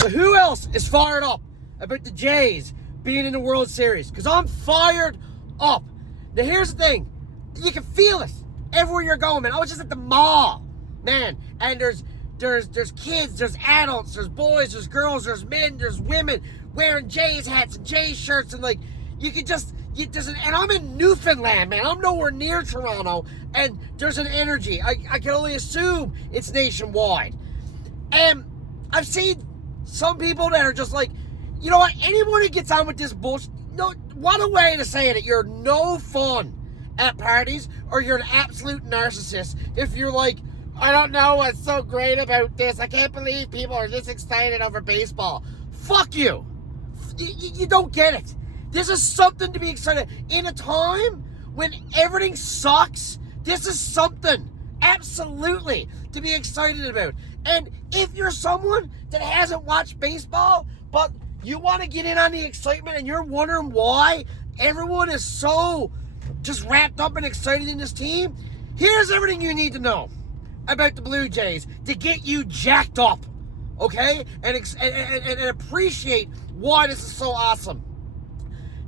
So who else is fired up about the Jays being in the World Series? Because I'm fired up. Now here's the thing. You can feel it everywhere you're going, man. I was just at the mall, man. And there's kids, there's adults, there's boys, there's girls, there's men, there's women wearing Jays hats and Jays shirts. And like, you can just, and I'm in Newfoundland, man. I'm nowhere near Toronto. And there's an energy. I can only assume it's nationwide. And I've seen some people that are just like, you know what, anyone who gets on with this bullshit, no, what a way to say it. You're no fun at parties, or you're an absolute narcissist if you're like, I don't know what's so great about this. I can't believe people are this excited over baseball. Fuck you. You don't get it. This is something to be excited. In a time when everything sucks, this is something absolutely to be excited about. And if you're someone that hasn't watched baseball, but you want to get in on the excitement and you're wondering why everyone is so just wrapped up and excited in this team, here's everything you need to know about the Blue Jays to get you jacked up, okay? And appreciate why this is so awesome.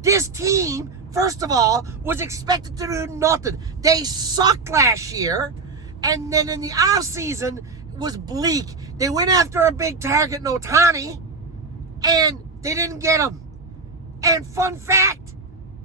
This team, first of all, was expected to do nothing. They sucked last year, and then in the offseason was bleak. They went after a big target in Ohtani, and they didn't get him. And fun fact,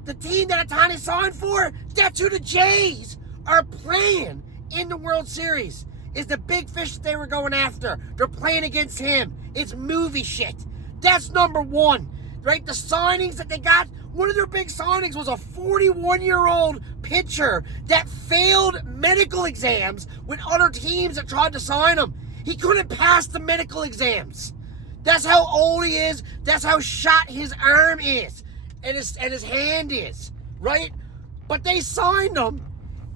the team that Ohtani signed for, that's who the Jays are playing in the World Series. Is the big fish that they were going after. They're playing against him. It's movie shit. That's number one, right? The signings that they got, one of their big signings was a 41-year-old pitcher that failed medical exams with other teams that tried to sign him. He couldn't pass the medical exams. That's how old he is. That's how shot his arm is and his hand is, right? But they signed him,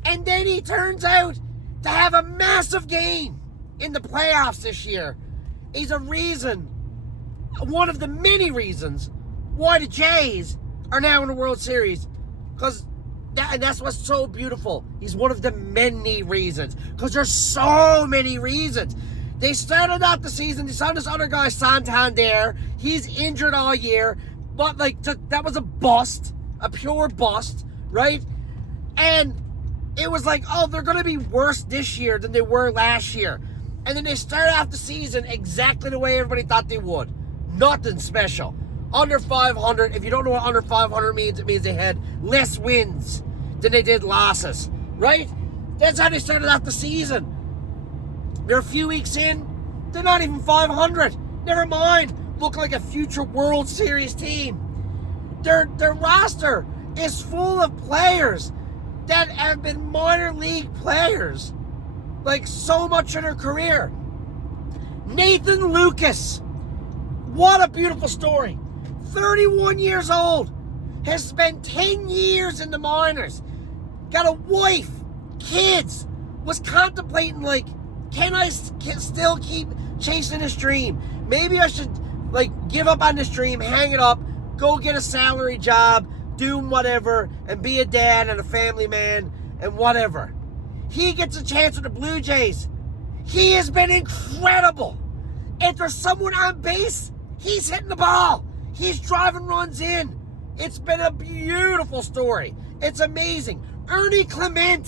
and then he turns out to have a massive game in the playoffs this year. He's a reason, one of the many reasons, why the Jays are now in the World Series. And that's what's so beautiful. He's one of the many reasons. Because there's so many reasons. They started out the season, they signed this other guy, Santander. He's injured all year. But like, that was a bust. A pure bust, right? And it was like, oh, they're going to be worse this year than they were last year. And then they started off the season exactly the way everybody thought they would. Nothing special. Under 500. If you don't know what under 500 means, it means they had less wins than they did losses. Right? That's how they started off the season. They're a few weeks in. They're not even 500. Never mind. Look like a future World Series team. Their roster is full of players that have been minor league players like so much of their career. Nathan Lucas, what a beautiful story. 31 years old, has spent 10 years in the minors, got a wife, kids, was contemplating like, can I still keep chasing this dream? Maybe I should like give up on this dream, hang it up, go get a salary job, do whatever, and be a dad and a family man and whatever. He gets a chance with the Blue Jays. He has been incredible. If there's someone on base, he's hitting the ball. He's driving runs in. It's been a beautiful story. It's amazing. Ernie Clement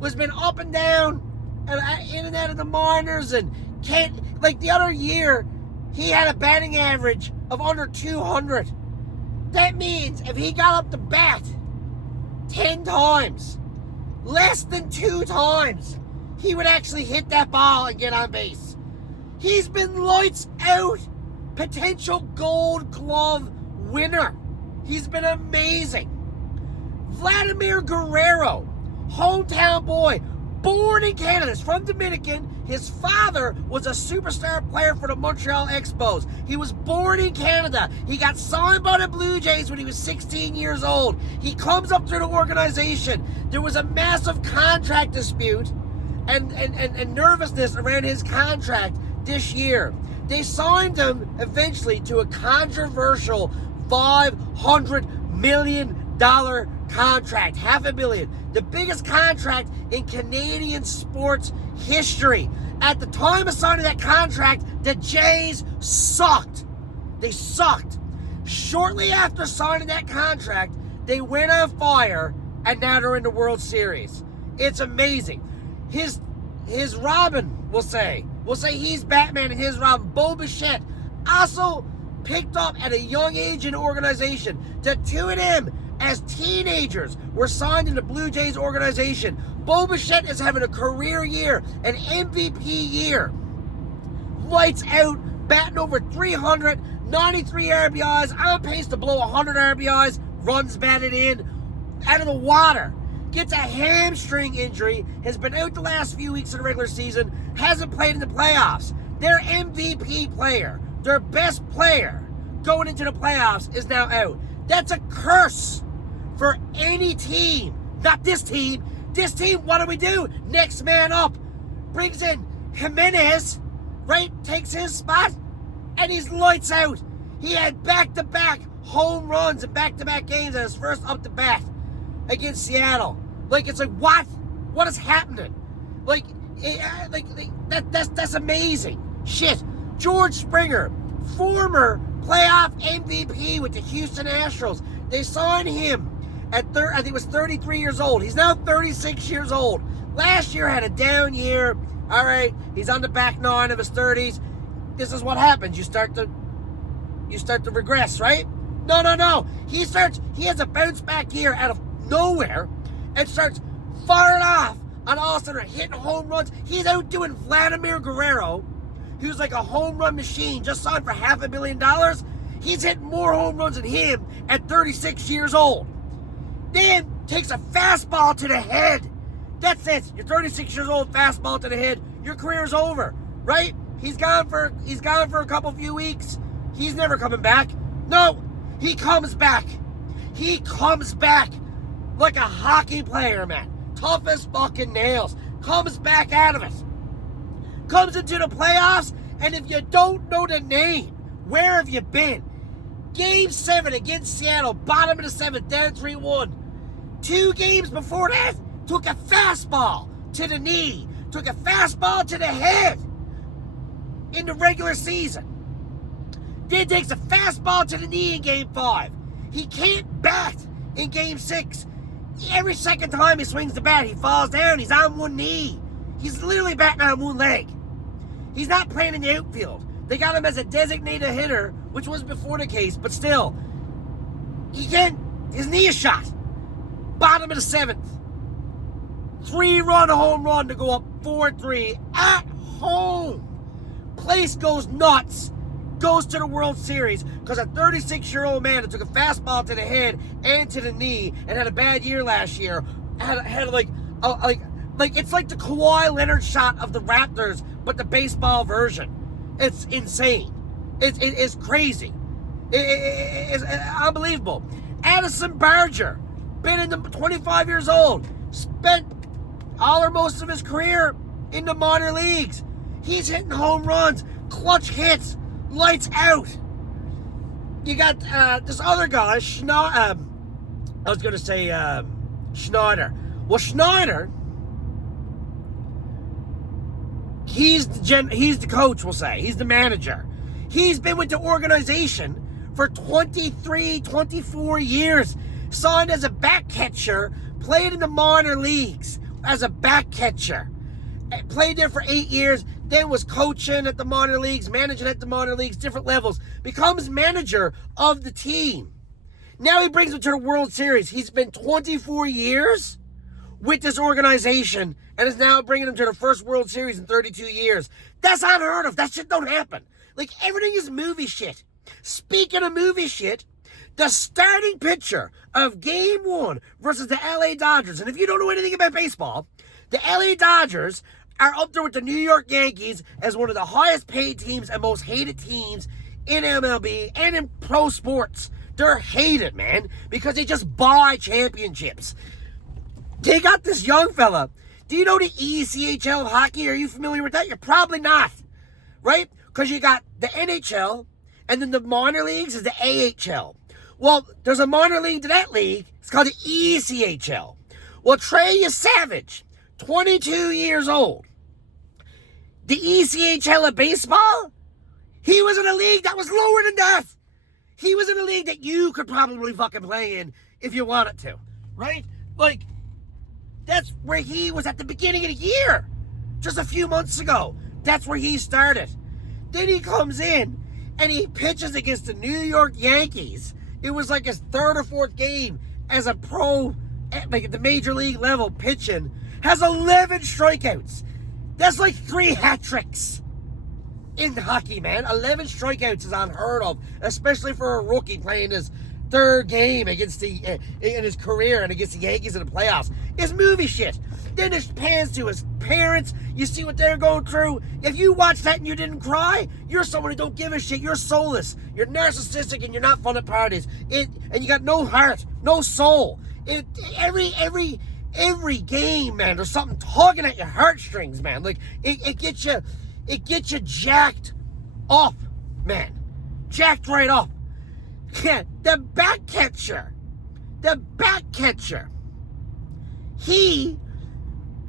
has been up and down and in and out of the minors, and can't, like the other year, he had a batting average of under 200. That means if he got up to bat 10 times, less than 2 times, he would actually hit that ball and get on base. He's been lights out, potential Gold Glove winner. He's been amazing. Vladimir Guerrero, hometown boy, born in Canada, he's from Dominican. His father was a superstar player for the Montreal Expos. He was born in Canada. He got signed by the Blue Jays when he was 16 years old. He comes up through the organization. There was a massive contract dispute and nervousness around his contract this year. They signed him eventually to a controversial $500 million contract, $500 million, the biggest contract in Canadian sports history. At the time of signing that contract, the Jays sucked. They sucked. Shortly after signing that contract, they went on fire, and now they're in the World Series. It's amazing. His Robin, we'll say he's Batman and his Robin. Bo Bichette also picked up at a young age in the organization. The two of them, as teenagers, were signed in the Blue Jays organization. Bo Bichette is having a career year, an MVP year. Lights out, batting over 300, 93 RBIs, on pace to blow 100 RBIs, runs batted in, out of the water. Gets a hamstring injury, has been out the last few weeks of the regular season, hasn't played in the playoffs. Their MVP player, their best player going into the playoffs, is now out. That's a curse for any team. Not this team. This team, what do? Next man up. Brings in Jimenez, right? Takes his spot, and he's lights out. He had back-to-back home runs in back-to-back games at his first up to bat against Seattle. Like, it's like, what? What is happening? That's amazing. Shit. George Springer, former playoff MVP with the Houston Astros. They signed him at I think it was 33 years old. He's now 36 years old. Last year had a down year. All right, he's on the back nine of his 30s. This is what happens. You start to regress, right? No. He has a bounce back year out of nowhere and starts firing off on all of a sudden hitting home runs. He's out doing Vladimir Guerrero, who's like a home run machine, just signed for $500 million. He's hitting more home runs than him at 36 years old. Then takes a fastball to the head. That's it. You're 36 years old, fastball to the head. Your career's over, right? He's gone for a few weeks. He's never coming back. No, he comes back. He comes back like a hockey player, man. Tough as fucking nails. Comes back out of it. Comes into the playoffs, and if you don't know the name, where have you been? Game 7 against Seattle, bottom of the 7th, down 3-1. 2 games before that, took a fastball to the knee, took a fastball to the head in the regular season. Then takes a fastball to the knee in Game 5. He can't bat in Game 6. Every second time he swings the bat, he falls down. He's on one knee. He's literally batting on one leg. He's not playing in the outfield. They got him as a designated hitter, which was before the case, but still. His knee is shot. Bottom of the 7th. 3-run home run to go up 4-3 at home. Place goes nuts. Goes to the World Series because a 36-year-old man that took a fastball to the head and to the knee and had a bad year last year had like it's like the Kawhi Leonard shot of the Raptors, but the baseball version. It's insane. It's crazy. It's unbelievable. Addison Barger, been in the 25 years old, spent all or most of his career in the minor leagues. He's hitting home runs, clutch hits, lights out. You got this other guy, Schneider. Well, Schneider, he's the coach, we'll say. He's the manager. He's been with the organization for 23, 24 years. Signed as a back catcher, played in the minor leagues as a back catcher. Played there for 8 years, then was coaching at the minor leagues, managing at the minor leagues, different levels. Becomes manager of the team. Now he brings them to the World Series. He's been 24 years with this organization and is now bringing them to the first World Series in 32 years. That's unheard of. That shit don't happen. Like, everything is movie shit. Speaking of movie shit, the starting pitcher of Game 1 versus the LA Dodgers, and if you don't know anything about baseball, the LA Dodgers are up there with the New York Yankees as one of the highest paid teams and most hated teams in MLB and in pro sports. They're hated, man, because they just buy championships. They got this young fella. Do you know the ECHL hockey? Are you familiar with that? You're probably not, right? Because you got the NHL, and then the minor leagues is the AHL. Well, there's a minor league to that league. It's called the ECHL. Well, Trey Savage, 22 years old. The ECHL of baseball? He was in a league that was lower than that. He was in a league that you could probably fucking play in if you wanted to, right? Like, that's where he was at the beginning of the year. Just a few months ago. That's where he started. Then he comes in and he pitches against the New York Yankees. It was like his third or fourth game as a pro, like at the major league level pitching. Has 11 strikeouts. That's like 3 hat tricks in hockey, man. 11 strikeouts is unheard of, especially for a rookie playing his third game against in his career and against the Yankees in the playoffs. It's movie shit. Then it pans to his parents. You see what they're going through. If you watch that and you didn't cry, you're someone who don't give a shit. You're soulless. You're narcissistic and you're not fun at parties. And you got no heart, no soul. Every game, man, there's something tugging at your heartstrings, man. Like it gets you jacked up, man. Jacked right up. Yeah, the back catcher. He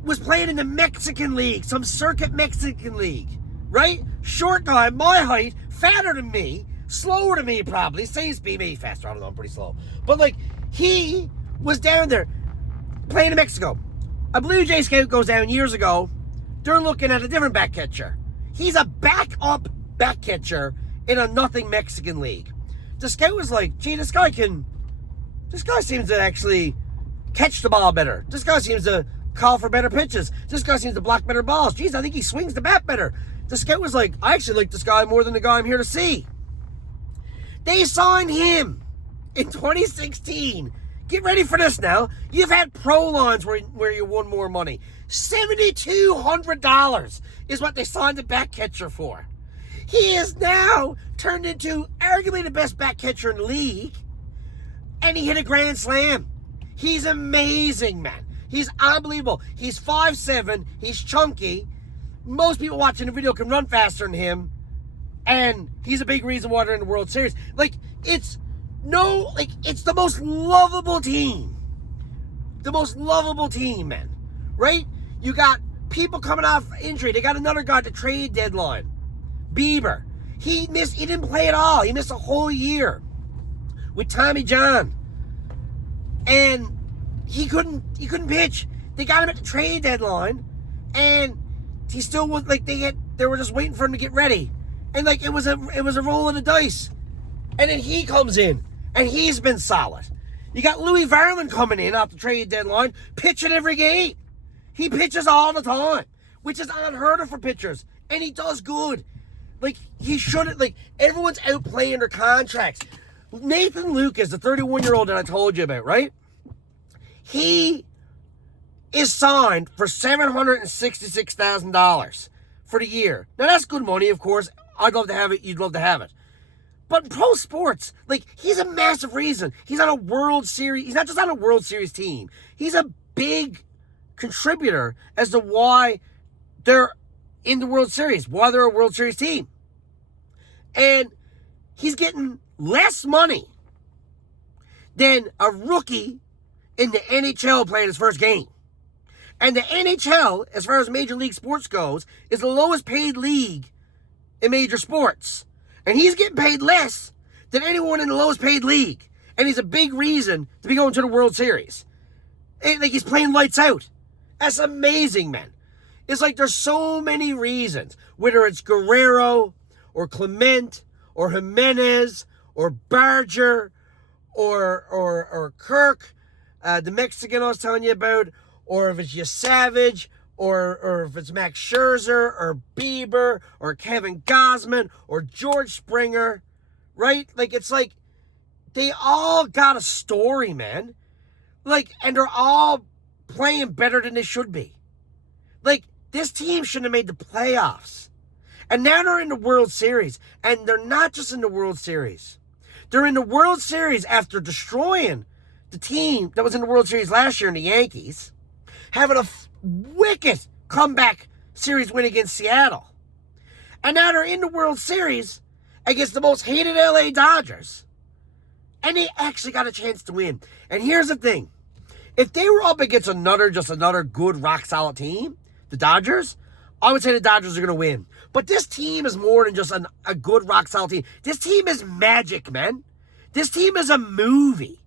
was playing in the Mexican League, some circuit Mexican League, right? Short guy, my height, fatter than me, slower than me probably. Seems to be me faster, I don't know, I'm pretty slow. But like, he was down there playing in Mexico. A Blue Jay scout goes down years ago. They're looking at a different back catcher. He's a backup back catcher in a nothing Mexican league. The scout was like, gee, this guy seems to actually catch the ball better. This guy seems to call for better pitches. This guy seems to block better balls. Geez, I think he swings the bat better. The scout was like, I actually like this guy more than the guy I'm here to see. They signed him in 2016. Get ready for this now. You've had pro lines where you won more money. $7,200 is what they signed the back catcher for. He is now turned into arguably the best back catcher in the league. And he hit a grand slam. He's amazing, man. He's unbelievable. He's 5'7". He's chunky. Most people watching the video can run faster than him. And he's a big reason why they're in the World Series. It's the most lovable team. The most lovable team, man. Right? You got people coming off injury. They got another guy at the trade deadline. Bieber. He didn't play at all. He missed a whole year with Tommy John. And he couldn't pitch. They got him at the trade deadline. And he still was they were just waiting for him to get ready. And it was a roll of the dice. And then he comes in. And he's been solid. You got Louis Varland coming in off the trade deadline, pitching every game. He pitches all the time, which is unheard of for pitchers. And he does good. He shouldn't, everyone's outplaying their contracts. Nathan Lucas, the 31-year-old that I told you about, right? He is signed for $766,000 for the year. Now, that's good money, of course. I'd love to have it. You'd love to have it. But in pro sports, he's a massive reason. He's on a World Series. He's not just on a World Series team. He's a big contributor as to why they're in the World Series, why they're a World Series team. And he's getting less money than a rookie in the NHL playing his first game. And the NHL, as far as Major League Sports goes, is the lowest paid league in major sports. And he's getting paid less than anyone in the lowest paid league. And he's a big reason to be going to the World Series. He's playing lights out. That's amazing, man. It's there's so many reasons. Whether it's Guerrero, or Clement, or Jimenez, or Barger, or Kirk, the Mexican I was telling you about, or if it's Savage, or if it's Max Scherzer, or Bieber, or Kevin Gausman, or George Springer, right? They all got a story, man. And they're all playing better than they should be. This team shouldn't have made the playoffs. And now they're in the World Series. And they're not just in the World Series. They're in the World Series after destroying the team that was in the World Series last year in the Yankees. Having a wicked comeback series win against Seattle. And now they're in the World Series against the most hated LA Dodgers. And they actually got a chance to win. And here's the thing. If they were up against another good rock solid team, the Dodgers, I would say the Dodgers are going to win. But this team is more than just a good rock solid team. This team is magic, man. This team is a movie.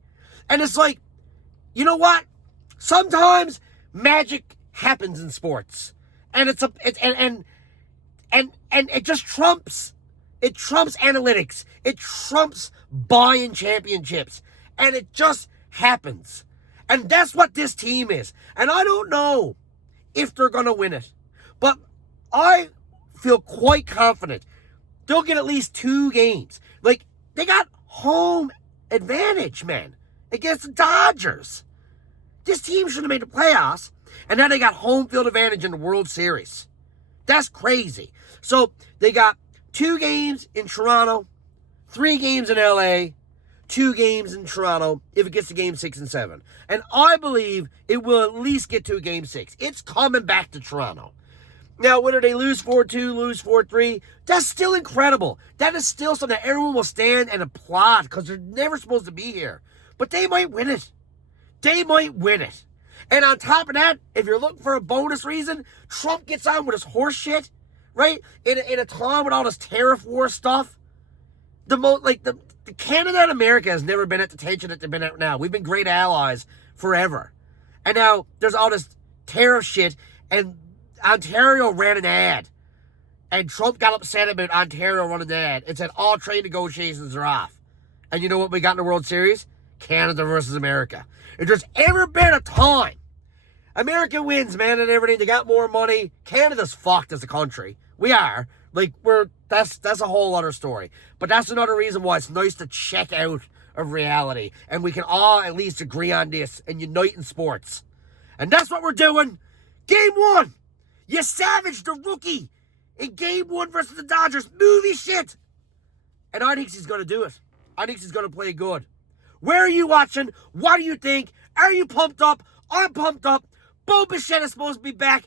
And it's like, you know what? Sometimes magic happens in sports. And it just trumps. It trumps analytics. It trumps buying championships. And it just happens. And that's what this team is. And I don't know if they're going to win it. But I feel quite confident they'll get at least 2 games. Like, they got home advantage, man, against the Dodgers. This team should have made the playoffs, and now they got home field advantage in the World Series. That's crazy. So they got 2 games in Toronto, 3 games in LA, 2 games in Toronto if it gets to game 6 and 7. And I believe it will at least get to game 6. It's coming back to Toronto. Now, whether they lose 4-2, lose 4-3, that's still incredible. That is still something that everyone will stand and applaud because they're never supposed to be here. But they might win it. They might win it. And on top of that, if you're looking for a bonus reason, Trump gets on with his horse shit, right? In a time with all this tariff war stuff. The Canada and America has never been at the tension that they've been at now. We've been great allies forever. And now there's all this tariff shit, and Ontario ran an ad. And Trump got upset about Ontario running the ad and said all trade negotiations are off. And you know what we got in the World Series? Canada versus America. If there's ever been a time America wins, man, and everything, they got more money. Canada's fucked as a country. We are. Like, that's a whole other story. But that's another reason why it's nice to check out of reality. And we can all at least agree on this and unite in sports. And that's what we're doing. Game 1. You savaged the rookie in game 1 versus the Dodgers. Movie shit. And I think he's going to do it. I think he's going to play good. Where are you watching? What do you think? Are you pumped up? I'm pumped up. Bo Bichette is supposed to be back.